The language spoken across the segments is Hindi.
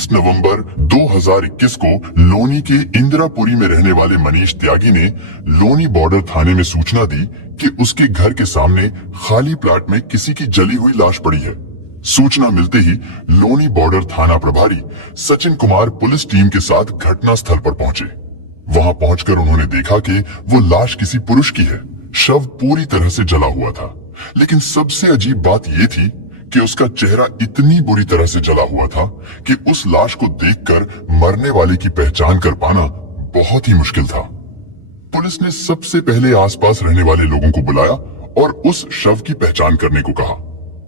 20 नवंबर 2021 को लोनी के इंदिरापुरी में रहने वाले मनीष त्यागी ने लोनी बॉर्डर थाने में सूचना दी कि उसके घर के सामने खाली प्लाट में किसी की जली हुई लाश पड़ी है। सूचना मिलते ही लोनी बॉर्डर थाना प्रभारी सचिन कुमार पुलिस टीम के साथ घटना स्थल पर पहुंचे। वहां पहुंचकर उन्होंने देखा कि वो लाश किसी पुरुष की है। शव पूरी तरह से जला हुआ था, लेकिन सबसे अजीब बात ये थी कि उसका चेहरा इतनी बुरी तरह से जला हुआ था कि उस लाश को देखकर मरने वाले की पहचान कर पाना बहुत ही मुश्किल था। पुलिस ने सबसे पहले आसपास रहने वाले लोगों को बुलाया और उस शव की पहचान करने को कहा।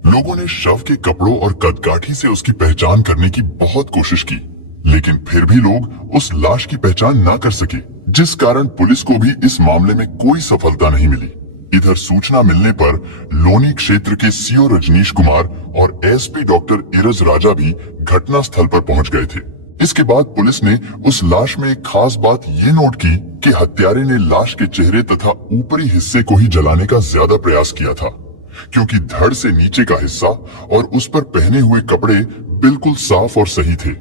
लोगों ने शव के कपड़ों और कदकाठी से उसकी पहचान करने की बहुत कोशिश की, लेकिन फिर भी लोग उस लाश की पहचान ना कर सके, जिस कारण पुलिस को भी इस मामले में कोई सफलता नहीं मिली। इधर सूचना मिलने पर लोनी क्षेत्र के सीओ रजनीश कुमार और एसपी डॉक्टर इरज राजा भी घटना स्थल पर पहुंच गए थे। इसके बाद पुलिस ने उस लाश में एक खास बात ये नोट की कि हत्यारे ने लाश के चेहरे तथा ऊपरी हिस्से को ही जलाने का ज्यादा प्रयास किया था, क्योंकि धड़ से नीचे का हिस्सा और उस पर पहने हुए कपड़े बिल्कुल साफ और सही थे।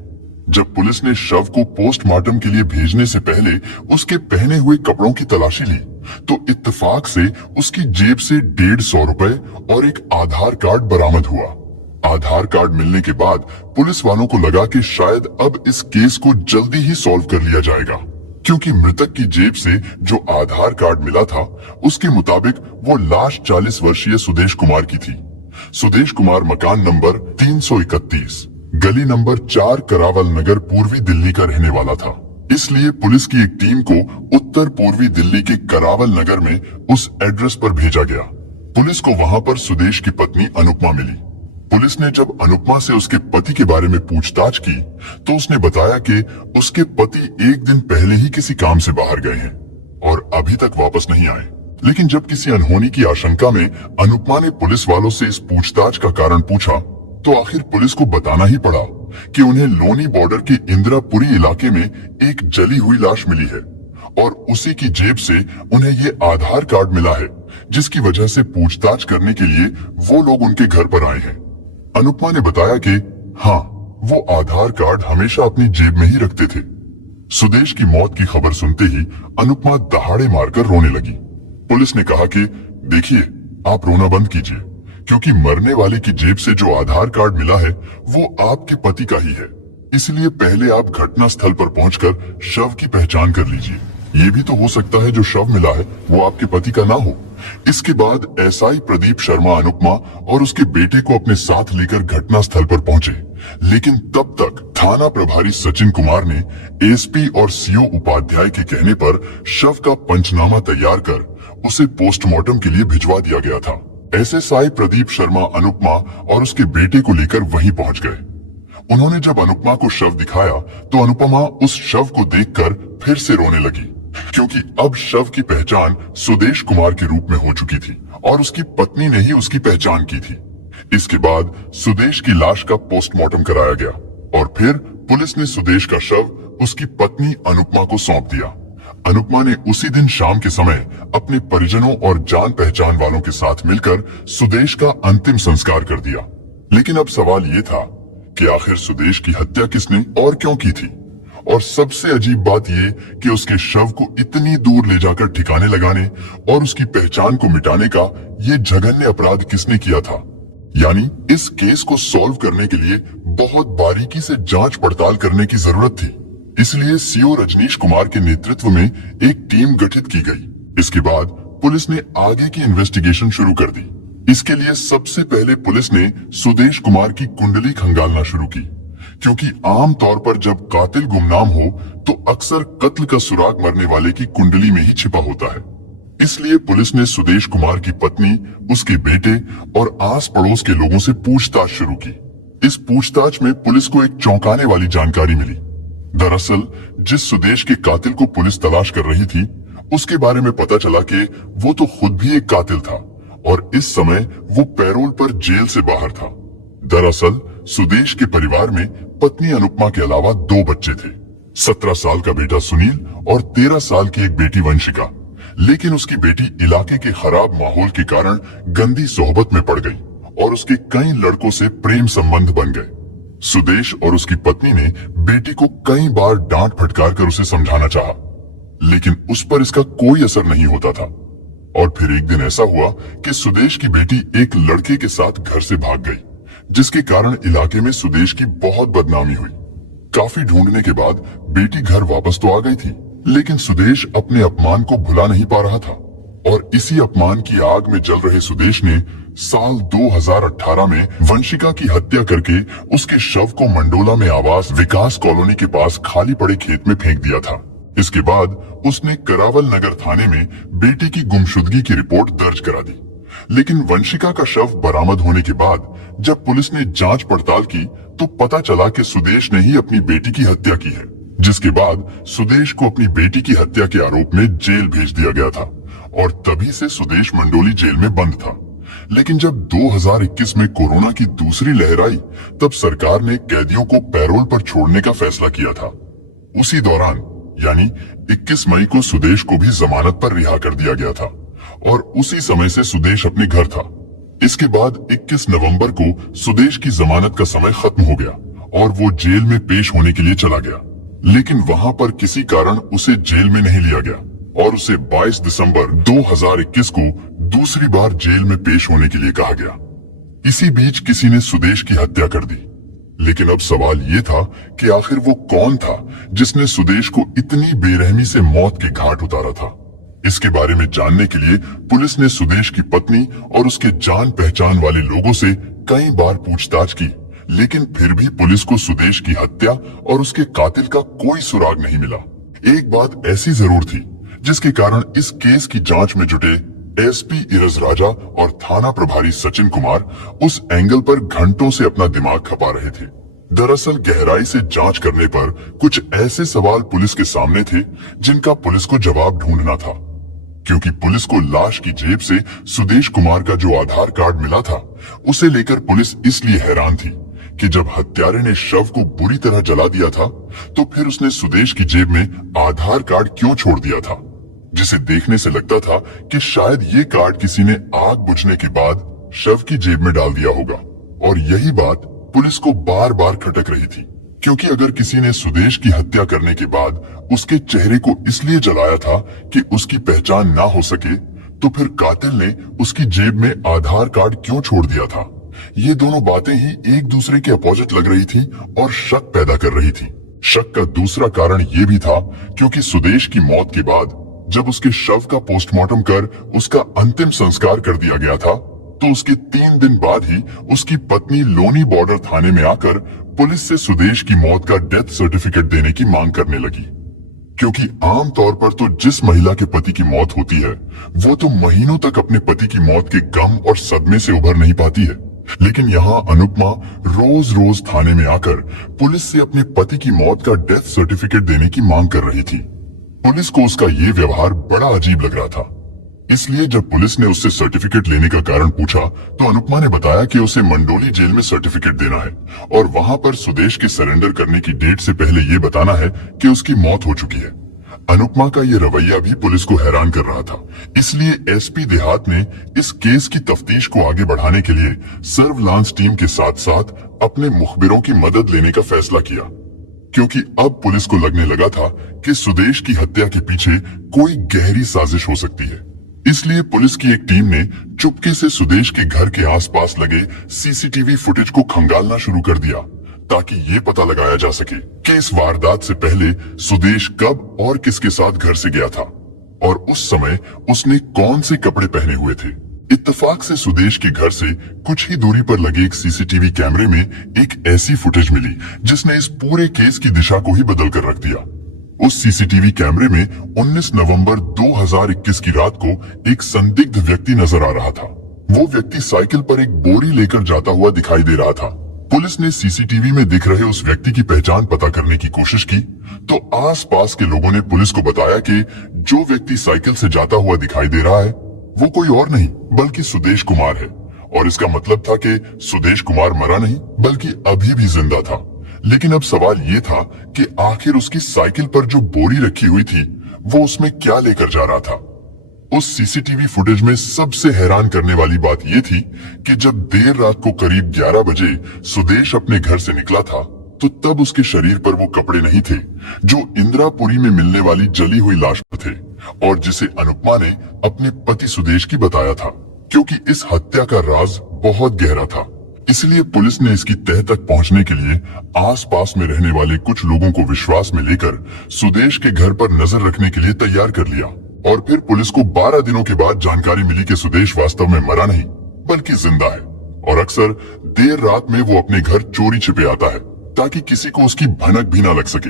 जब पुलिस ने शव को पोस्टमार्टम के लिए भेजने से पहले उसके पहने हुए कपड़ों की तलाशी ली, तो इत्तेफाक से उसकी जेब से 150 रुपए और एक आधार कार्ड बरामद हुआ। आधार कार्ड मिलने के बाद पुलिस वालों को लगा कि शायद अब इस केस को जल्दी ही सॉल्व कर लिया जाएगा, क्योंकि मृतक की जेब से जो आधार कार्ड मिला था उसके मुताबिक वो लाश 40 वर्षीय सुदेश कुमार की थी। सुदेश कुमार मकान नंबर 331, गली नंबर 4, करावल नगर, पूर्वी दिल्ली का रहने वाला था। इसलिए पुलिस की एक टीम को उत्तर पूर्वी दिल्ली के करावल नगर में उस एड्रेस पर भेजा गया। पुलिस को वहां पर सुदेश की पत्नी अनुपमा मिली। पुलिस ने जब अनुपमा से उसके पति के बारे में पूछताछ की तो उसने बताया कि उसके पति एक दिन पहले ही किसी काम से बाहर गए हैं और अभी तक वापस नहीं आए। लेकिन जब किसी अनहोनी की आशंका में अनुपमा ने पुलिस वालों से इस पूछताछ का कारण पूछा, तो आखिर पुलिस को बताना ही पड़ा कि उन्हें लोनी बॉर्डर के इंदिरापुरी इलाके में एक जली हुई लाश मिली है और उसी की जेब से उन्हें ये आधार कार्ड मिला है, जिसकी वजह से पूछताछ करने के लिए वो लोग उनके घर पर आए हैं। अनुपमा ने बताया कि हाँ, वो आधार कार्ड हमेशा अपनी जेब में ही रखते थे। सुदेश की मौत की खबर सुनते ही अनुपमा दहाड़े मारकर रोने लगी। पुलिस ने कहा कि देखिए, आप रोना बंद कीजिए, क्योंकि मरने वाले की जेब से जो आधार कार्ड मिला है वो आपके पति का ही है। इसलिए पहले आप घटना स्थल पर पहुंचकर शव की पहचान कर लीजिए। ये भी तो हो सकता है जो शव मिला है वो आपके पति का ना हो। इसके बाद एसआई प्रदीप शर्मा अनुपमा और उसके बेटे को अपने साथ लेकर घटना स्थल पर पहुंचे, लेकिन तब तक थाना प्रभारी सचिन कुमार ने एसपी और सीओ उपाध्याय के कहने पर शव का पंचनामा तैयार कर उसे पोस्टमार्टम के लिए भिजवा दिया गया था। एसएसआई प्रदीप शर्मा अनुपमा और उसके बेटे को लेकर वहीं पहुंच गए। उन्होंने जब अनुपमा को शव दिखाया तो अनुपमा उस शव को देखकर फिर से रोने लगी, क्योंकि अब शव की पहचान सुदेश कुमार के रूप में हो चुकी थी और उसकी पत्नी ने ही उसकी पहचान की थी। इसके बाद सुदेश की लाश का पोस्टमार्टम कराया गया और फिर पुलिस ने सुदेश का शव उसकी पत्नी अनुपमा को सौंप दिया। अनुपमा ने उसी दिन शाम के समय अपने परिजनों और जान पहचान वालों के साथ मिलकर सुदेश का अंतिम संस्कार कर दिया। लेकिन अब सवाल ये था कि आखिर सुदेश की हत्या किसने और क्यों की थी, और सबसे अजीब बात ये कि उसके शव को इतनी दूर ले जाकर ठिकाने लगाने और उसकी पहचान को मिटाने का ये जघन्य अपराध किसने किया था। यानी इस केस को सॉल्व करने के लिए बहुत बारीकी से जांच पड़ताल करने की जरूरत थी। इसलिए सीओ रजनीश कुमार के नेतृत्व में एक टीम गठित की गई। इसके बाद पुलिस ने आगे की इन्वेस्टिगेशन शुरू कर दी। इसके लिए सबसे पहले पुलिस ने सुदेश कुमार की कुंडली खंगालना शुरू की, क्योंकि आम तौर पर जब कातिल गुमनाम हो तो अक्सर कत्ल का सुराग मरने वाले की कुंडली में ही छिपा होता है। इसलिए पुलिस ने सुदेश कुमार की पत्नी, उसके बेटे और आस पड़ोस के लोगों से पूछताछ शुरू की। इस पूछताछ में पुलिस को एक चौंकाने वाली जानकारी मिली। दरअसल जिस सुदेश के कातिल को पुलिस तलाश कर रही थी उसके बारे में पता चला कि वो तो खुद भी एक कातिल था और इस समय वो पैरोल पर जेल से बाहर था। दरअसल सुदेश के परिवार में पत्नी अनुपमा के अलावा 2 बच्चे थे, 17 साल का बेटा सुनील और 13 साल की एक बेटी वंशिका। लेकिन उसकी बेटी इलाके के खराब माहौल के कारण गंदी सोहबत में पड़ गई और उसके कई लड़कों से प्रेम संबंध बन गए। सुदेश और उसकी पत्नी ने बेटी को कई बार डांट फटकार कर उसे समझाना चाहा, लेकिन उस पर इसका कोई असर नहीं होता था। और फिर एक दिन ऐसा हुआ कि सुदेश की बेटी एक लड़के के साथ घर से भाग गई, जिसके कारण इलाके में सुदेश की बहुत बदनामी हुई। काफी ढूंढने के बाद बेटी घर वापस तो आ गई थी, लेकिन सुदेश अपने अपमान को भुला नहीं पा रहा था। और इसी अपमान की आग में जल रहे सुदेश ने साल 2018 में वंशिका की हत्या करके उसके शव को मंडोला में आवास विकास कॉलोनी के पास खाली पड़े खेत में फेंक दिया था। इसके बाद उसने करावल नगर थाने में बेटी की गुमशुदगी की रिपोर्ट दर्ज करा दी, लेकिन वंशिका का शव बरामद होने के बाद जब पुलिस ने जांच पड़ताल की तो पता चला कि सुदेश ने ही अपनी बेटी की हत्या की है, जिसके बाद सुदेश को अपनी बेटी की हत्या के आरोप में जेल भेज दिया गया था और तभी से सुदेश मंडोली जेल में बंद था। लेकिन जब 2021 में कोरोना की दूसरी लहर आई, तब सरकार ने कैदियों को पैरोल पर छोड़ने का फैसला किया था। उसी दौरान यानी 21 मई को सुदेश को भी जमानत पर रिहा कर दिया गया था और उसी समय से सुदेश अपने घर था। इसके बाद 21 नवंबर को सुदेश की जमानत का समय खत्म हो गया और वो जेल में पेश होने के लिए चला गया, लेकिन वहां पर किसी कारण उसे जेल में नहीं लिया गया और उसे 22 दिसंबर 2021 को दूसरी बार जेल में पेश होने के लिए कहा गया। इसी बीच किसी ने सुदेश की हत्या कर दी, लेकिन अब सवाल ये था कि आखिर वो कौन था जिसने सुदेश को इतनी बेरहमी से मौत के घाट उतारा था। इसके बारे में जानने के लिए पुलिस ने सुदेश की पत्नी और उसके जान पहचान वाले लोगों से कई बार पूछताछ की, लेकिन फिर भी पुलिस को सुदेश की हत्या और उसके कातिल का कोई सुराग नहीं मिला। एक बात ऐसी जरूर थी जिसके कारण इस केस की जांच में जुटे एसपी इरज राजा और थाना प्रभारी सचिन कुमार उस एंगल पर घंटों से अपना दिमाग खपा रहे थे। दरअसल गहराई से जांच करने पर कुछ ऐसे सवाल पुलिस के सामने थे जिनका पुलिस को जवाब ढूंढना था, क्योंकि पुलिस को लाश की जेब से सुदेश कुमार का जो आधार कार्ड मिला था उसे लेकर पुलिस इसलिए हैरान थी कि जब हत्यारे ने शव को बुरी तरह जला दिया था तो फिर उसने सुदेश की जेब में आधार कार्ड क्यों छोड़ दिया था, जिसे देखने से लगता था कि शायद ये कार्ड किसी ने आग बुझने के बाद शव की जेब में डाल दिया होगा। और यही बात पुलिस को बार बार खटक रही थी, क्योंकि अगर किसी ने सुदेश की हत्या करने के बाद उसके चेहरे को इसलिए जलाया था कि उसकी पहचान ना हो सके, तो फिर कातिल ने उसकी जेब में आधार कार्ड क्यों छोड़ दिया था। ये दोनों बातें ही एक दूसरे के अपोजिट लग रही थी और शक पैदा कर रही थी। शक का दूसरा कारण ये भी था क्योंकि सुदेश की मौत के बाद जब उसके शव का पोस्टमार्टम कर उसका अंतिम संस्कार कर दिया गया था, तो उसके 3 दिन बाद ही उसकी पत्नी लोनी बॉर्डर थाने में आकर पुलिस से सुदेश की मौत का डेथ सर्टिफिकेट देने की मांग करने लगी। क्योंकि आम तौर पर तो जिस महिला के पति की मौत होती है वो तो महीनों तक अपने पति की मौत के गम और सदमे से उभर नहीं पाती है, लेकिन यहाँ अनुपमा रोज रोज थाने में आकर पुलिस से अपने पति की मौत का डेथ सर्टिफिकेट देने की मांग कर रही थी। पुलिस को उसका ये व्यवहार बड़ा अजीब लग रहा था, इसलिए जब पुलिस ने उससे सर्टिफिकेट लेने का कारण पूछा तो अनुपमा ने बताया कि उसे मंडोली जेल में सर्टिफिकेट देना है और वहां पर सुदेश के सरेंडर करने की डेट से पहले ये बताना है कि उसकी मौत हो चुकी है। अनुपमा का ये रवैया भी पुलिस को हैरान कर रहा था, इसलिए एसपी देहात ने इस केस की तफ्तीश को आगे बढ़ाने के लिए सर्वलांस टीम के साथ साथ अपने मुखबिरों की मदद लेने का फैसला किया, क्योंकि अब पुलिस को लगने लगा था कि सुदेश की हत्या के पीछे कोई गहरी साजिश हो सकती है। इसलिए पुलिस की एक टीम ने चुपके से सुदेश के घर के आसपास लगे सीसीटीवी फुटेज को खंगालना शुरू कर दिया, ताकि ये पता लगाया जा सके कि इस वारदात से पहले सुदेश कब और किसके साथ घर से गया था और उस समय उसने कौन से कपड़े पहने हुए थे। इत्तेफाक से सुदेश के घर से कुछ ही दूरी पर लगे एक सीसीटीवी कैमरे में एक ऐसी फुटेज मिली जिसने इस पूरे केस की दिशा को ही बदल कर रख दिया। उस सीसीटीवी कैमरे में 19 नवंबर 2021 की रात को एक संदिग्ध व्यक्ति नजर आ रहा था। वो व्यक्ति साइकिल पर एक बोरी लेकर जाता हुआ दिखाई दे रहा था। पुलिस ने सीसीटीवी में दिख रहे उस व्यक्ति की पहचान पता करने की कोशिश की तो आसपास के लोगों ने पुलिस को बताया कि जो व्यक्ति साइकिल से जाता हुआ दिखाई दे रहा है वो कोई और नहीं बल्कि सुदेश कुमार है। और इसका मतलब था कि सुदेश कुमार मरा नहीं बल्कि अभी भी जिंदा था। लेकिन अब सवाल ये था कि आखिर उसकी साइकिल पर जो बोरी रखी हुई थी वो उसमें क्या लेकर जा रहा था। उस सीसीटीवी फुटेज में सबसे हैरान करने वाली बात यह थी कि जब देर रात को करीब 11 बजे सुदेश अपने घर से निकला था तो तब उसके शरीर पर वो कपड़े नहीं थे जो इंदिरापुरी में मिलने वाली जली हुई लाश पर थे और जिसे अनुपमा ने अपने पति सुदेश की बताया था, क्योंकि इस हत्या का राज बहुत गहरा था। इसलिए पुलिस ने इसकी तह तक पहुंचने के लिए आसपास में रहने वाले कुछ लोगों को विश्वास में लेकर सुदेश के घर पर नजर रखने के लिए तैयार कर लिया। और फिर पुलिस को 12 दिनों के बाद जानकारी मिली कि सुदेश वास्तव में मरा नहीं बल्कि जिंदा है और अक्सर देर रात में वो अपने घर चोरी छिपे आता है ताकि किसी को उसकी भनक भी ना लग सके।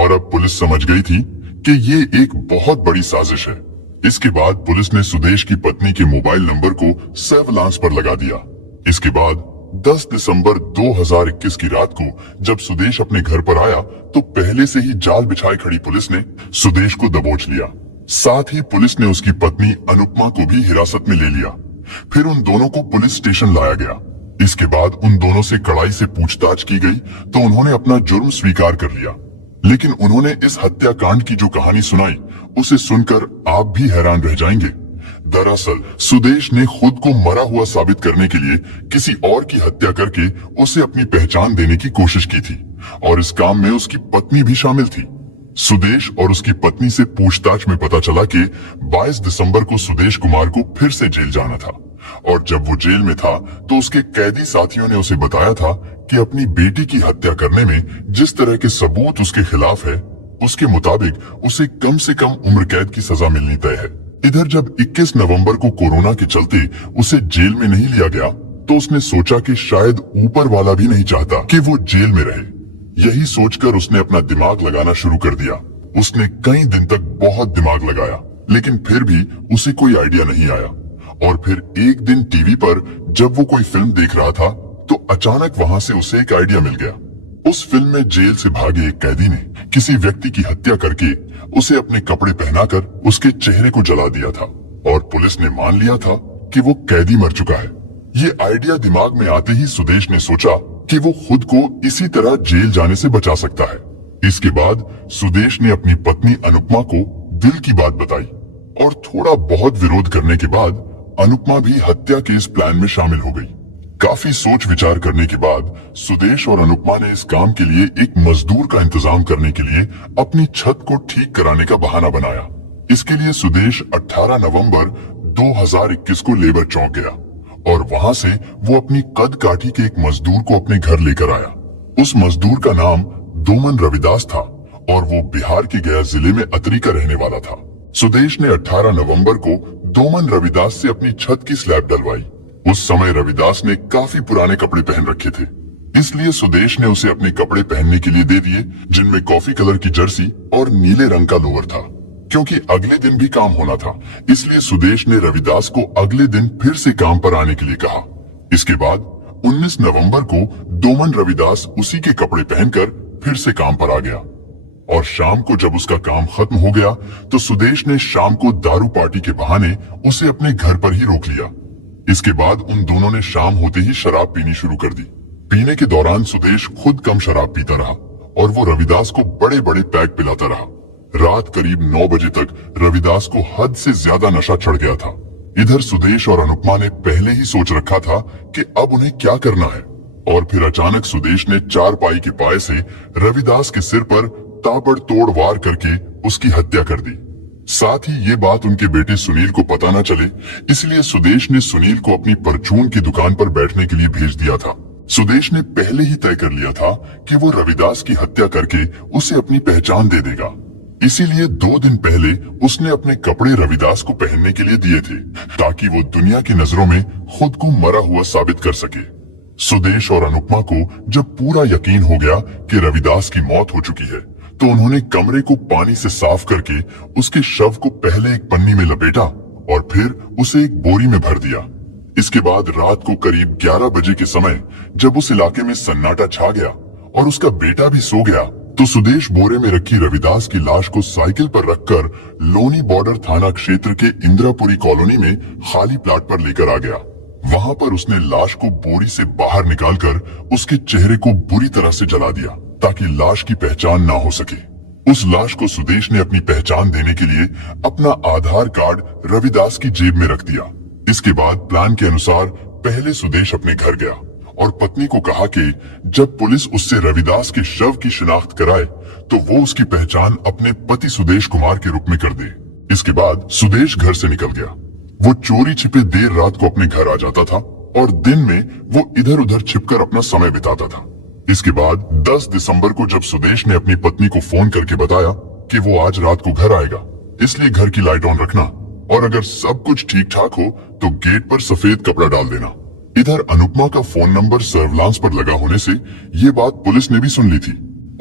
और अब पुलिस समझ गई थी कि ये एक बहुत बड़ी साजिश है। इसके बाद पुलिस ने सुदेश की पत्नी के मोबाइल नंबर को सर्विलांस पर लगा दिया। इसके बाद 10 दिसंबर 2021 की रात को जब सुदेश अपने घर पर आया तो पहले से ही जाल बिछाए खड़ी पुलिस ने सुदेश को दबोच लिया। साथ ही पुलिस ने उसकी पत्नी अनुपमा को भी हिरासत में ले लिया। फिर उन दोनों को पुलिस स्टेशन लाया गया। इसके बाद उन दोनों से कड़ाई से पूछताछ की गई तो उन्होंने अपना जुर्म स्वीकार कर लिया। लेकिन उन्होंने इस हत्याकांड की जो कहानी सुनाई उसे सुनकर आप भी हैरान रह जाएंगे। दरअसल सुदेश ने खुद को मरा हुआ साबित करने के लिए किसी और की हत्या करके उसे अपनी पहचान देने की कोशिश की थी और इस काम में उसकी पत्नी भी शामिल थी। सुदेश और उसकी पत्नी से पूछताछ में पता चला कि 22 दिसंबर को सुदेश कुमार को फिर से जेल जाना था और जब वो जेल में था तो उसके कैदी साथियों ने उसे बताया था कि अपनी बेटी की हत्या करने में जिस तरह के सबूत उसके खिलाफ है उसके मुताबिक उसे कम से कम उम्र कैद की सजा मिलनी तय है। इधर जब 21 नवंबर को कोरोना के चलते उसे जेल में नहीं लिया गया तो उसने सोचा कि शायद ऊपर वाला भी नहीं चाहता कि वो जेल में रहे। यही सोचकर उसने अपना दिमाग लगाना शुरू कर दिया। उसने कई दिन तक बहुत दिमाग लगाया लेकिन फिर भी उसे कोई आइडिया नहीं आया। और फिर एक दिन टीवी पर जब वो कोई फिल्म देख रहा था तो अचानक वहां से उसे एक आइडिया मिल गया। उस फिल्म में जेल से भागे एक कैदी ने किसी व्यक्ति की हत्या करके उसे अपने कपड़े पहनाकर उसके चेहरे को जला दिया था और पुलिस ने मान लिया था कि वो कैदी मर चुका है। ये आइडिया दिमाग में आते ही सुदेश ने सोचा कि वो खुद को इसी तरह जेल जाने से बचा सकता है। इसके बाद सुदेश ने अपनी पत्नी अनुपमा को दिल की बात बताई और थोड़ा बहुत विरोध करने के बाद अनुपमा भी हत्या के इस प्लान में शामिल हो गई। काफी सोच विचार करने के बाद सुदेश और अनुपमा ने इस काम के लिए एक मजदूर का इंतजाम करने के लिए अपनी छत को ठीक कराने का बहाना बनाया। इसके लिए सुदेश 18 नवंबर 2021 को लेबर चौक गया और वहां से वो अपनी कद काठी के एक मजदूर को अपने घर लेकर आया। उस मजदूर का नाम दोमन रविदास था और वो बिहार के गया जिले में अतरी का रहने वाला था। सुदेश ने 18 नवंबर को दोमन रविदास से अपनी छत की स्लैब डलवाई। उस समय रविदास ने काफी पुराने कपड़े पहन रखे थे, इसलिए सुदेश ने उसे अपने कपड़े पहनने के लिए दे दिए जिनमें कॉफी कलर की जर्सी और नीले रंग का लोअर था। क्योंकि अगले दिन भी काम होना था इसलिए सुदेश ने रविदास को अगले दिन फिर से काम पर आने के लिए कहा। इसके बाद 19 नवंबर को दोमन रविदास उसी के कपड़े पहनकर फिर से काम पर आ गया और शाम को जब उसका काम खत्म हो गया तो सुदेश ने शाम को दारू पार्टी के बहाने उसे अपने घर पर ही रोक लिया। इसके बाद उन दोनों ने शाम होते ही शराब पीनी शुरू कर दी। पीने के दौरान सुदेश खुद कम शराब पीता रहा और वो रविदास को बड़े बड़े पैक पिलाता रहा। रात करीब 9 बजे तक रविदास को हद से ज्यादा नशा चढ़ गया था। इधर सुदेश और अनुपमा ने पहले ही सोच रखा था कि अब उन्हें क्या करना है और फिर अचानक सुदेश ने चारपाई के पाए से रविदास के सिर पर ताबड़तोड़ वार करके उसकी हत्या कर दी। साथ ही ये बात उनके बेटे सुनील को पता न चले इसलिए सुदेश ने सुनील को अपनी परचून की दुकान पर बैठने के लिए भेज दिया था। सुदेश ने पहले ही तय कर लिया था कि वो रविदास की हत्या करके उसे अपनी पहचान दे देगा। इसीलिए 2 दिन पहले उसने अपने कपड़े रविदास को पहनने के लिए दिए थे ताकि वो दुनिया की नजरों में खुद को मरा हुआ साबित कर सके। सुदेश और अनुपमा को जब पूरा यकीन हो गया कि रविदास की मौत हो चुकी है तो उन्होंने कमरे को पानी से साफ करके उसके शव को पहले एक पन्नी में लपेटा और फिर उसे एक बोरी में भर दिया। इसके बाद रात को करीब 11 बजे के समय जब उस इलाके में सन्नाटा छा गया और उसका बेटा भी सो गया तो सुदेश बोरे में रखी रविदास की लाश को साइकिल पर रखकर लोनी बॉर्डर थाना क्षेत्र के इंदिरापुरी कॉलोनी में खाली प्लाट पर लेकर आ गया। वहां पर उसने लाश को बोरी से बाहर निकालकर उसके चेहरे को बुरी तरह से जला दिया ताकि लाश की पहचान ना हो सके। उस लाश को सुदेश ने अपनी पहचान देने के लिए अपना आधार कार्ड रविदास की जेब में रख दिया। इसके बाद प्लान के अनुसार पहले सुदेश अपने घर गया और पत्नी को कहा कि जब पुलिस उससे रविदास के शव की शिनाख्त कराए तो वो उसकी पहचान अपने पति सुदेश कुमार के रूप में कर दे। इसके बाद सुदेश घर से निकल गया। वो चोरी छिपे देर रात को अपने घर आ जाता था और दिन में वो इधर उधर छिपकर अपना समय बिताता था। इसके बाद 10 दिसंबर को जब सुदेश ने अपनी पत्नी को फोन करके बताया कि वो आज रात को घर आएगा, इसलिए घर की लाइट ऑन रखना और अगर सब कुछ ठीक ठाक हो तो गेट पर सफेद कपड़ा डाल देना। इधर अनुपमा का फोन नंबर सर्विलांस पर लगा होने से ये बात पुलिस ने भी सुन ली थी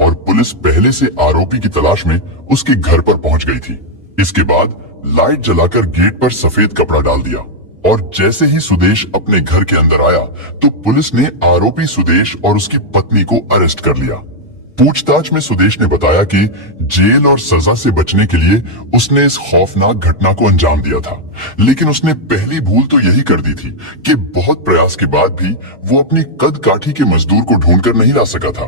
और पुलिस पहले से आरोपी की तलाश में उसके घर पर पहुंच गई थी। इसके बाद लाइट जलाकर गेट पर सफेद कपड़ा डाल दिया और जैसे ही सुदेश अपने घर के अंदर आया तो पुलिस ने आरोपी सुदेश और उसकी पत्नी को अरेस्ट कर लिया। पूछताछ में सुदेश ने बताया कि जेल और सजा से बचने के लिए उसने इस खौफनाक घटना को अंजाम दिया था, लेकिन उसने पहली भूल तो यही कर दी थी कि बहुत प्रयास के बाद भी वो अपनी कद काठी के मजदूर को ढूंढकर नहीं ला सका था,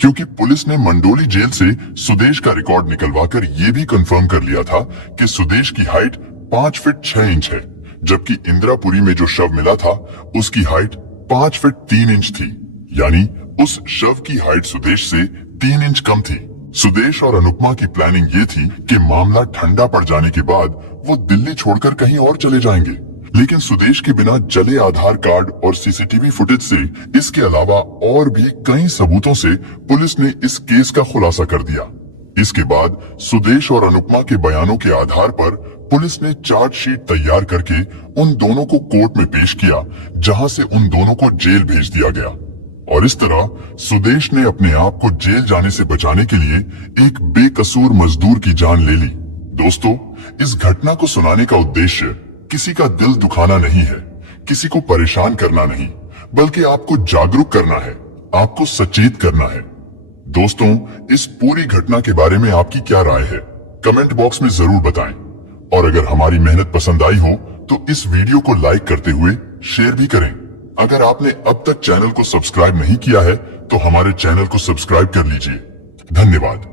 क्योंकि पुलिस ने मंडोली जेल से सुदेश का रिकॉर्ड निकलवाकर ये भी कंफर्म कर लिया था कि सुदेश की हाइट 5 फीट 6 इंच है, जबकि इंदिरापुरी में जो शव मिला था उसकी हाइट 5 फीट 3 इंच थी, यानी उस शव की हाइट सुदेश से 3 इंच कम थी। सुदेश और अनुपमा की प्लानिंग ये थी कि मामला ठंडा पड़ जाने के बाद वो दिल्ली छोड़कर कहीं और चले जाएंगे, लेकिन सुदेश के बिना जले आधार कार्ड और सीसीटीवी फुटेज से इसके अलावा और भी कई सबूतों से पुलिस ने इस केस का खुलासा कर दिया। इसके बाद सुदेश और अनुपमा के बयानों के आधार पर पुलिस ने चार्जशीट तैयार करके उन दोनों को कोर्ट में पेश किया, जहां से उन दोनों को जेल भेज दिया गया और इस तरह सुदेश ने अपने आप को जेल जाने से बचाने के लिए एक बेकसूर मजदूर की जान ले ली। दोस्तों, इस घटना को सुनाने का उद्देश्य किसी का दिल दुखाना नहीं है, किसी को परेशान करना नहीं, बल्कि आपको जागरूक करना है, आपको सचेत करना है। दोस्तों, इस पूरी घटना के बारे में आपकी क्या राय है, कमेंट बॉक्स में जरूर बताएं और अगर हमारी मेहनत पसंद आई हो तो इस वीडियो को लाइक करते हुए शेयर भी करें। अगर आपने अब तक चैनल को सब्सक्राइब नहीं किया है तो हमारे चैनल को सब्सक्राइब कर लीजिए। धन्यवाद।